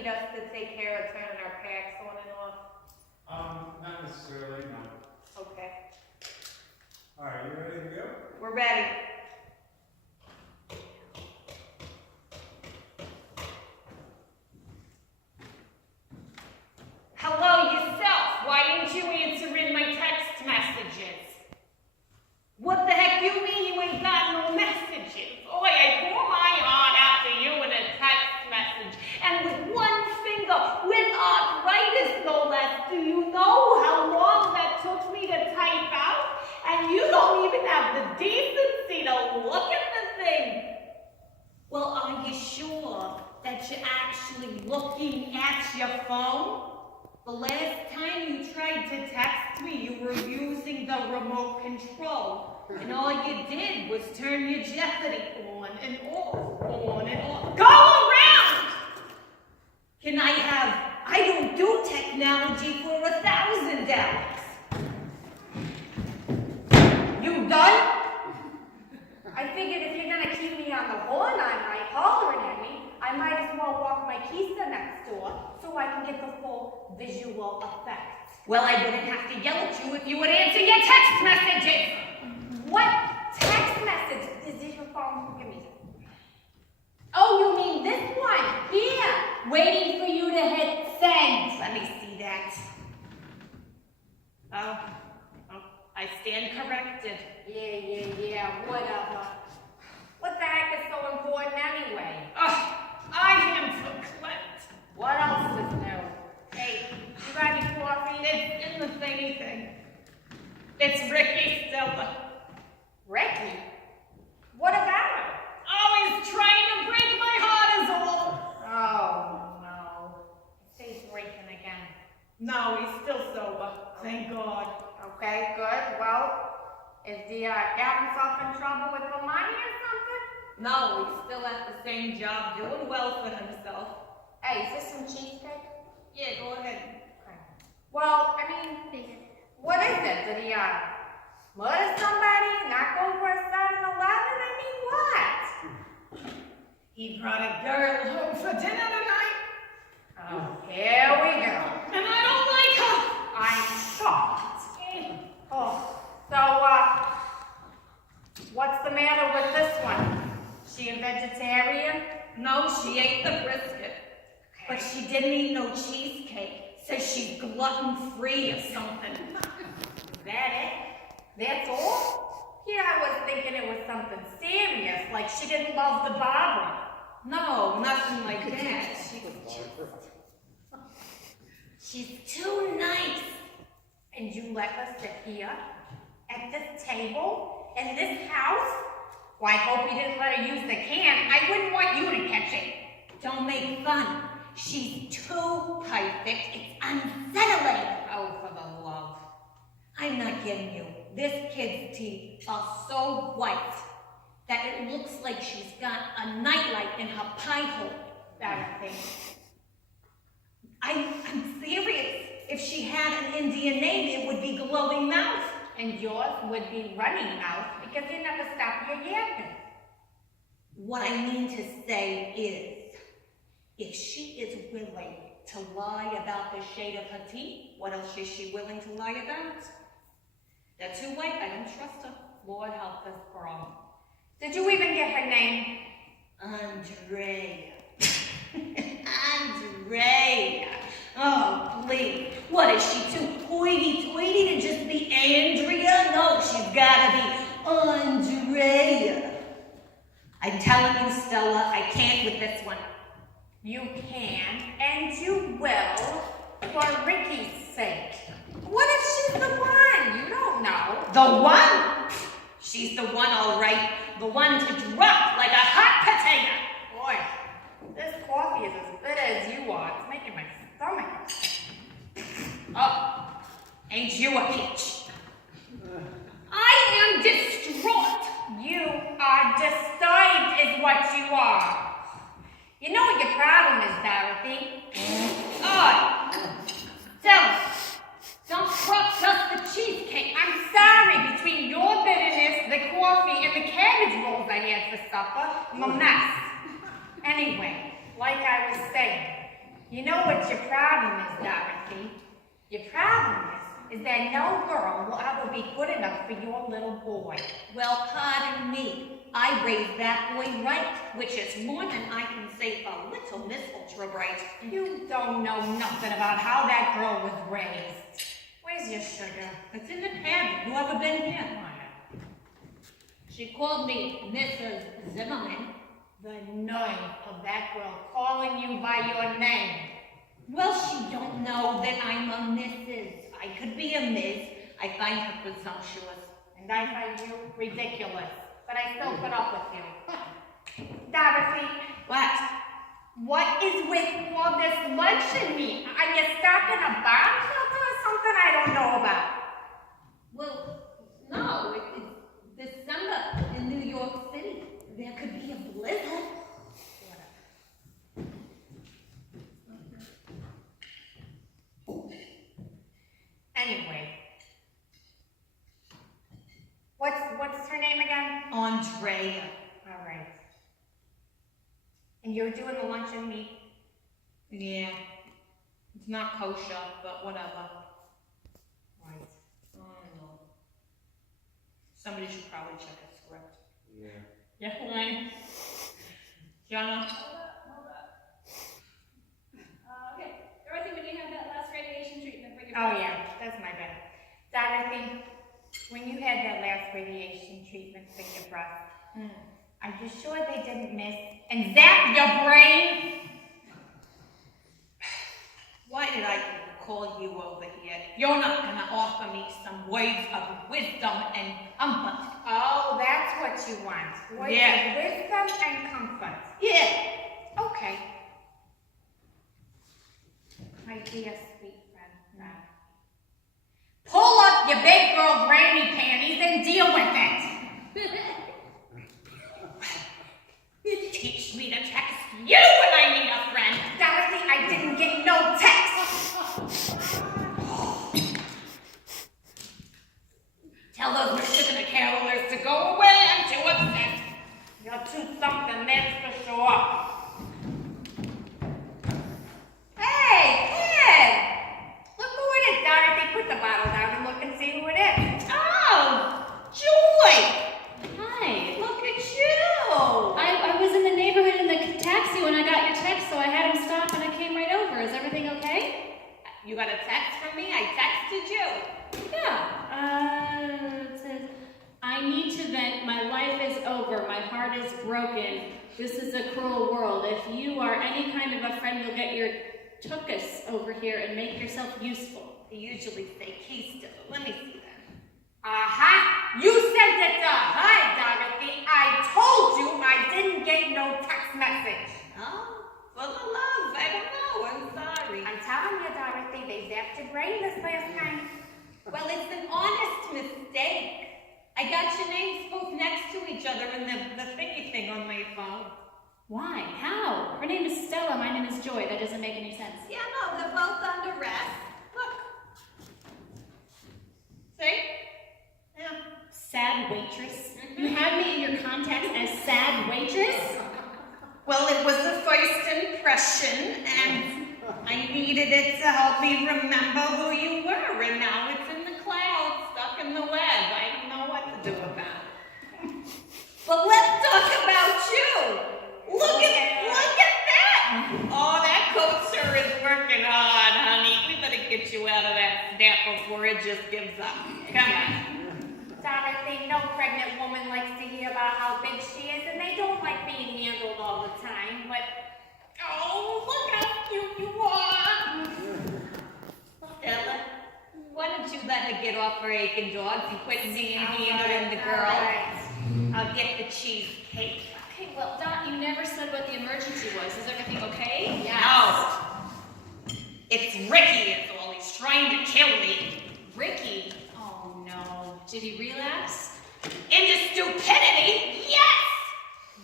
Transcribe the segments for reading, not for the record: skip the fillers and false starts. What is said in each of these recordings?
need us to take care of turning our packs on and off? Not necessarily, no. Okay. All right, you ready to go? We're ready. Hello yourself. Why didn't you answer in my text messages? What the heck you mean you ain't got no messages? Oh, I pour my heart out to you in a text message. And with one finger, with arthritis no less, do you know how long that took me to type out? And you don't even have the decency to look at the thing. Well, are you sure that you're actually looking at your phone? The last time you tried to text me, you were using the remote control. And all you did was turn your Jeopardy on and off, on and off. Go around! Can I don't do technology for $1,000. You done? I figured if you're gonna keep me on the horn all night hollering at me, I might as well walk my keister next door so I can get the full visual effect. Well, I wouldn't have to yell at you if you would answer your text messages. What text message? Is this your phone? Give me. Oh, you mean this one? Here, waiting for you to hit send. Let me see that. Oh, I stand corrected. Yeah, whatever. What the heck is so important anyway? Oh, I am verklempt. What else is new? Hey, you got any coffee? It's in the thingy thing. It's Ricky still. Ricky? What about her? Always trying to break my heart is all. Oh, no. He's breaking again. No, he's still sober. Thank God. Okay, good. Well, is he getting himself in trouble with the money or something? No, he's still at the same job, doing well for himself. Hey, is this some cheesecake? Yeah, go ahead. Okay. Well, I mean, what is it? Did he murder somebody? Not go for a 7-Eleven? I mean, what? He brought a girl home for dinner tonight. Oh, here we go. And I don't like her. I'm shocked. Oh, so, what's the matter with this one? She a vegetarian? No, she ate the brisket. But she didn't eat no cheesecake. Says she's gluten-free or something. Is that it? That's all? Yeah, I was thinking it was something serious, like she didn't love the Barbara. No, nothing like that. She's too nice. And you let her sit here at this table in this house? Well, I hope you didn't let her use the can. I wouldn't want you to catch it. Don't make fun. She's too perfect. It's unsettling. Oh, for the love. I'm not kidding you. This kid's teeth are so white that it looks like she's got a nightlight in her pie hole. That thing. I'm serious. If she had an Indian name, it would be Glowing Mouth. And yours would be Running Mouth because you never stop your yapping. What I mean to say is, if she is willing to lie about the shade of her teeth, what else is she willing to lie about? They're too white, I don't trust her. Lord help this girl. Did you even get her name? Andrea. Andrea. Oh, please. What is she, too hoity-toity to just be Andrea? No, she's gotta be Andrea. I'm telling you, Stella, I can't with this one. You can, and you will, for Ricky's sake. What if she's the one? You don't know. The one? She's the one, all right. The one to drop like a hot potato. Boy, this coffee is as bitter as you are. It's making my stomach hurt. Oh, ain't you a peach? I am distraught. You are disturbed is what you are. You know what your problem is, Dorothy? Tell me. Don't crop just the cheesecake. I'm sorry, between your bitterness, the coffee, and the cabbage rolls I had for supper, I'm a mess. Anyway, like I was saying, You know what your problem is, Dorothy? Your problem is that no girl will ever be good enough for your little boy. Well, pardon me. I raised that boy right, which is more than I can say for little Miss Ultra Bright. You don't know nothing about how that girl was raised. Where's your sugar? It's in the cabinet. You ever been here? She called me Mrs. Zimmerman. The nerve of that girl calling you by your name. Well, she don't know that I'm a Mrs. I could be a Ms. I find her presumptuous. And I find you ridiculous. But I still put up with you. Dorothy. What? What is with all this luncheon meat? Are you stuck in a bomb shelter or something I don't know about? Well, no. It's December in New York City. There could be a blizzard. Anyway. What's her name again? Andrea. All right. And you're doing the luncheon meat? Yeah. It's not kosher, but whatever. Right. I don't know. Somebody should probably check a script. Yeah. Yeah, right. Jana? Hold up. Okay. Dorothy, when you have that last radiation treatment for your Oh yeah, that's my bad. Dorothy, when you had that last radiation treatment for your breast, are you sure they didn't miss and zap your brain? Why did I call you over here? You're not gonna offer me some words of wisdom and comfort. Oh, that's what you want. Words Yeah. of wisdom and comfort. Yeah. Okay. My dear sweet friend, pull up your big girl granny panties and deal with it. Teach me to text you when I need a friend. Dorothy, I didn't get no text. Tell those Michigan carolers to go away. I'm too upset. You're too something, that's for sure. Hey, kid! Look who it is, Dorothy. Put the bottle down and look and see who it is. Oh, Joy! Hi. Look at you. I was in the neighborhood in the taxi when I got your text, so I had him stop and I came right over. Is everything okay? You got a text from me? I texted you. Yeah. It says, I need to vent. My life is over. My heart is broken. This is a cruel world. If you are any kind of a friend, you'll get your tuchus over here and make yourself useful. They usually say keys to. Let me see that. Aha! You sent it to her, Dorothy. I told you I didn't get no text message. Oh, full of love. I don't know. I'm sorry. I'm telling you, Dorothy, they zapped your brain this last time. Well, it's an honest mistake. I got your names both next to each other in the thingy thing on my phone. Why? How? Her name is Stella. My name is Joy. That doesn't make any sense. Yeah, no, they're both under rest. Look. See? Yeah. Sad waitress? You have me in your contacts as sad waitress? Well, it was the first impression, and I needed it to help me remember who you were, and now it's in the clouds, stuck in the web. I don't know what to do about it. But let's talk about you. Look at that! Oh, that coat sure is working hard, honey. We better get you out of that snap before it just gives up. Come on. Dorothy, no pregnant woman likes to hear about how big she is, and they don't like being handled all the time, but oh, look how cute you are! Stella, why don't you let her get off her aching dogs and quit handling the girl? I'll get the cheesecake. Okay, well, Dot, you never said what the emergency was. Is everything okay? No. It's Ricky is all. He's trying to kill me. Ricky? Oh, no. Did he relapse? Into stupidity? Yes!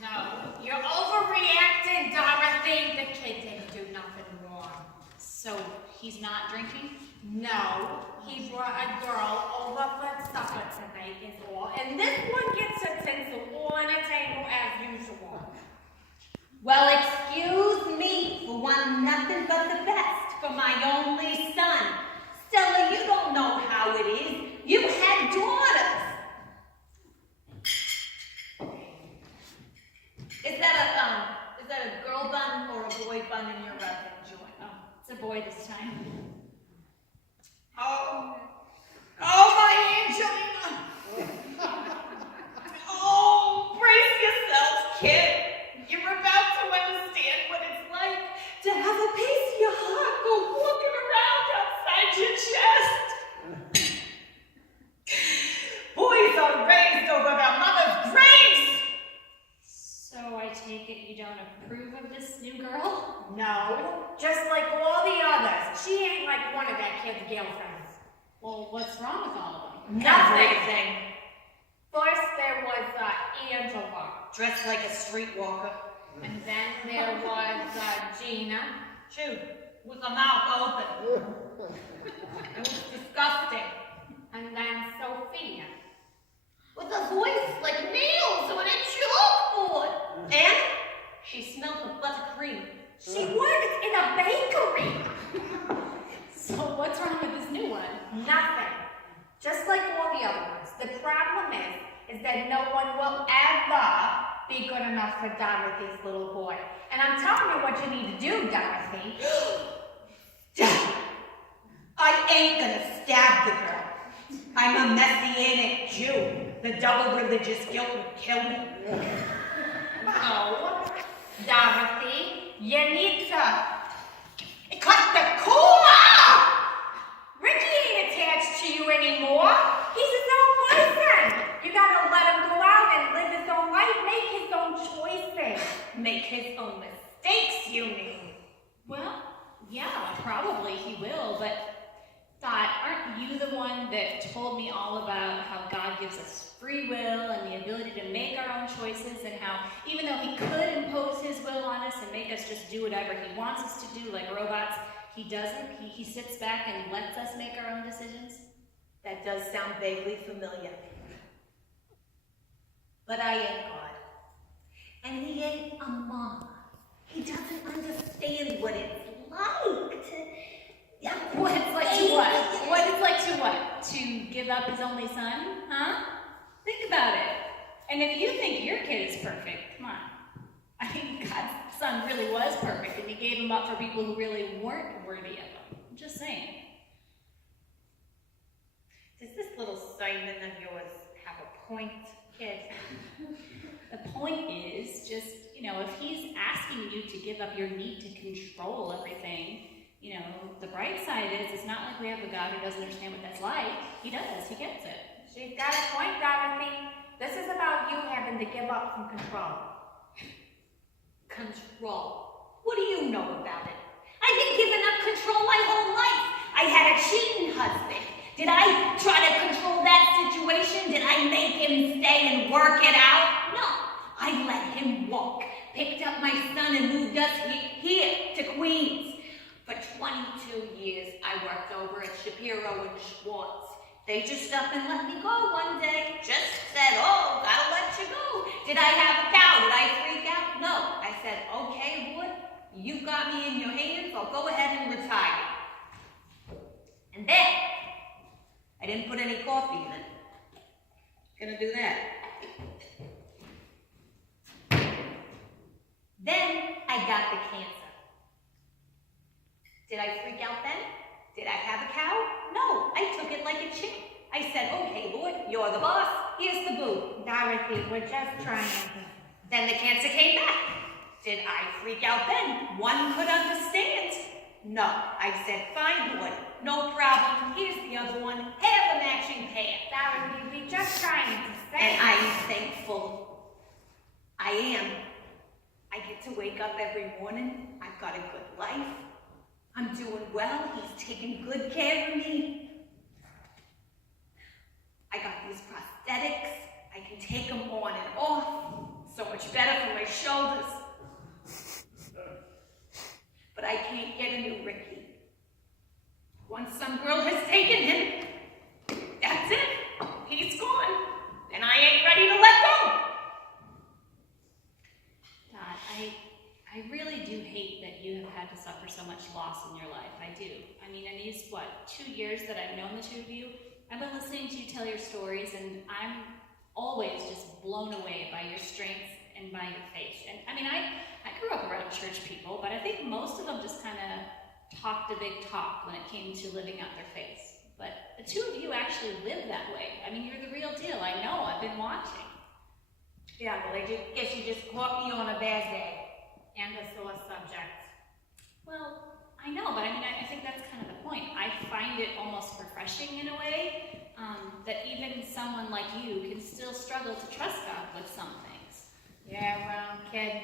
No, you're overreacting, Dorothy. The kid didn't do nothing wrong. So, he's not drinking? No, he brought a girl over for supper tonight is all, and this one gets her tinsel all on a table as usual. Well, excuse me for wanting nothing nothing but the best for my only son. Stella, you don't know how it is. You had daughters. Is that a girl bun or a boy bun in your joint? Oh, it's a boy this time. Oh, my Angelina. Oh, brace yourself, kid. You're about to understand what it's like to have a piece of your heart go walking around outside your chest. Boys are raised over their mother's graves. So I take it you don't approve of this new girl? No, just like all the others. She ain't like one of that kid's girlfriends. Well, what's wrong with all of them? Nothing. First there was Angela, Dressed like a streetwalker. and then there was Gina. Shoot, with her mouth open. It was disgusting. And then Sophia. With a voice like nails on a chalkboard. And she smelled of buttercream. She worked in a bakery. So what's wrong with this new one? Nothing. Just like all the other ones. The problem is that no one will ever be good enough for Dorothy's little boy. And I'm telling you what you need to do, Dorothy. I ain't gonna stab the girl. I'm a Messianic Jew. The double religious guilt would kill me. No. Dorothy, you need to Cut the cord! Ricky ain't attached to you anymore. He's his own person. You gotta let him go out and live his own life, make his own choices. Make his own mistakes, you mean? Well, yeah, probably he will, but Dot, aren't you the one that told me all about how God gives us free will and the ability to make our own choices, and how even though he could impose his will on us and make us just do whatever he wants us to do like robots, he doesn't? He sits back and lets us make our own decisions? That does sound vaguely familiar. But I ain't God. And he ain't a mom. He doesn't understand what it's like to... What it's like to what? What it's like to what? To give up his only son? Huh? Think about it. And if you think your kid is perfect, come on. I mean, God's son really was perfect, and he gave him up for people who really weren't worthy of him. I'm just saying. Does this little Simon of yours have a point, kid? The point is just, if he's asking you to give up your need to control everything, the bright side is it's not like we have a God who doesn't understand what that's like. He does. He gets it. She's got a point, Dorothy. This is about you having to give up some control. Control. What do you know about it? I've been giving up control my whole life. I had a cheating husband. Did I try to control that situation? Did I make him stay and work it out? No. I let him walk. Picked up my son and moved us here to Queens. For 22 years, I worked over at Shapiro and Schwartz. They just up and let me go one day. Just said, oh, gotta let you go. Did I have a cow? Did I freak out? No. I said, okay, boy, you got me in your hands. I'll go ahead and retire. And then, I didn't put any coffee in it. Gonna do that. Then, I got the cancer. Did I freak out then? Did I have a cow? No, I took it like a chick. I said, okay, boy, you're the boss. Here's the boo. Dorothy, we're just trying to... Then the cancer came back. Did I freak out then? One could understand. No, I said, fine, boy, no problem. Here's the other one. Have a matching pair. Dorothy, we're just trying to say... And I'm thankful. I am. I get to wake up every morning. I've got a good life. I'm doing well. He's taking good care of me. I got these prosthetics. I can take them on and off. So much better for my shoulders. But I can't get a new Ricky. Once some girl has taken him, that's it. He's gone. And I ain't ready to let go. Dot, I really do hate that that you have had to suffer so much loss in your life. I do. I mean, in these, 2 years that I've known the two of you, I've been listening to you tell your stories, and I'm always just blown away by your strength and by your faith. And I mean, I grew up around church people, but I think most of them just kind of talked a big talk when it came to living out their faith. But the two of you actually live that way. I mean, you're the real deal. I know. I've been watching. Yeah, well, I guess you just caught me on a bad day. And a sore subject. Well, I know, but I mean, I think that's kind of the point. I find it almost refreshing in a way that even someone like you can still struggle to trust God with some things. Yeah, well, kid,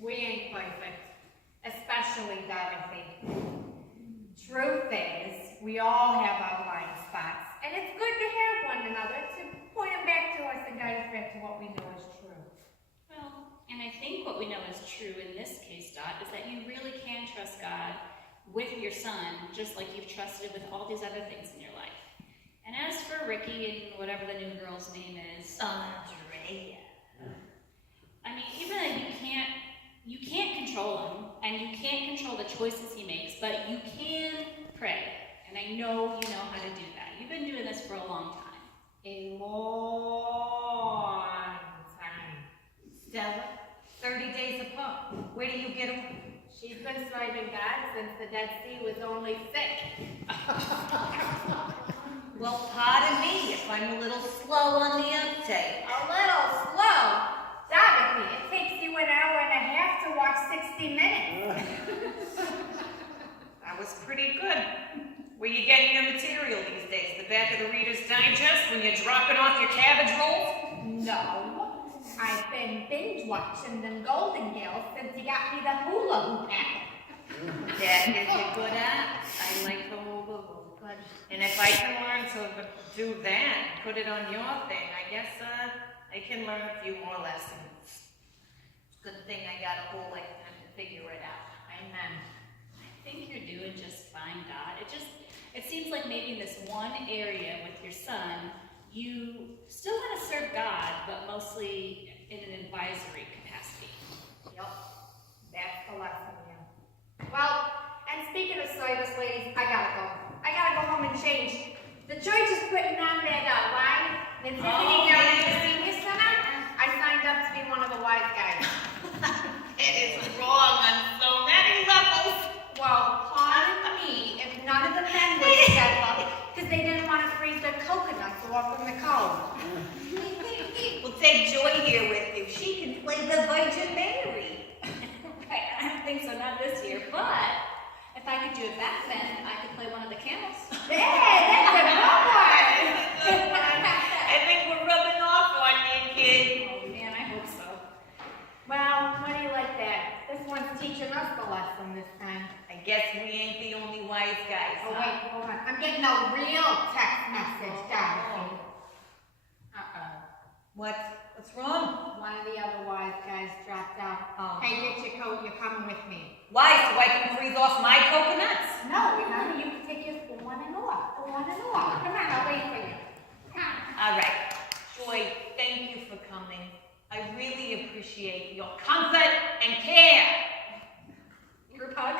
we ain't perfect. Especially Dorothy. Truth is, we all have our blind spots. And it's good to have one another to point them back to us and guide us back to what we know is true. Well, and I think what we know is true in this case, Dot, is that you really can trust God with your son, just like you've trusted with all these other things in your life. And as for Ricky and whatever the new girl's name is, Andrea. I mean, even though you can't control him, and you can't control the choices he makes, but you can pray. And I know you know how to do that. You've been doing this for a long time. A long time. Stella, 30 days apart. Where do you get them? She's been serving God since the Dead Sea was only thick. Well, pardon me if I'm a little slow on the uptake. A little slow. Dorothy, it takes you an hour and a half to watch 60 minutes. That was pretty good. Where you getting your material these days? The back of the Reader's Digest when you're dropping off your cabbage rolls? No. I've been binge watching them Golden Girls since you got me the hula hoop app. That is a good app. I like the hula hoop. And if I can learn to do that, put it on your thing, I guess I can learn a few more lessons. Good thing I got a whole lifetime to figure it out. Amen. I think you're doing just fine, Dot. It seems like maybe in this one area with your son, you still want to serve God, but mostly in an advisory capacity. Yep. That's the lesson, yeah. Well, and speaking of service, ladies, I gotta go. I gotta go home and change. The church is putting on that line. Nativity down at the senior center. I signed up to be one of the wise guys. It is wrong on so many levels. Well, pardon me if none of the men were together because they didn't want to freeze their coconuts off from the cold. We'll take Joy here with you. She can play the Virgin Mary. Right, I don't think so, not this year, but if I could do it back then, I could play one of the camels. Yeah, that's a good one. I think we're rubbing off on you, kid. Oh man, I hope so. Well, what do you like that? This one's teaching us the lesson this time. I guess we ain't the only wise guys. Oh, huh? wait, hold on. I'm getting a real text message, Dorothy. What's wrong? One of the other wise guys dropped out. Oh. Hey, get your coat. You're coming with me. Why? So I can freeze off my coconuts? No, remember, you can take yours for one and all. For one and all. Come on, I'll wait for you. Come on. All right. Joy, thank you for coming. I really appreciate your comfort and care. Group hug?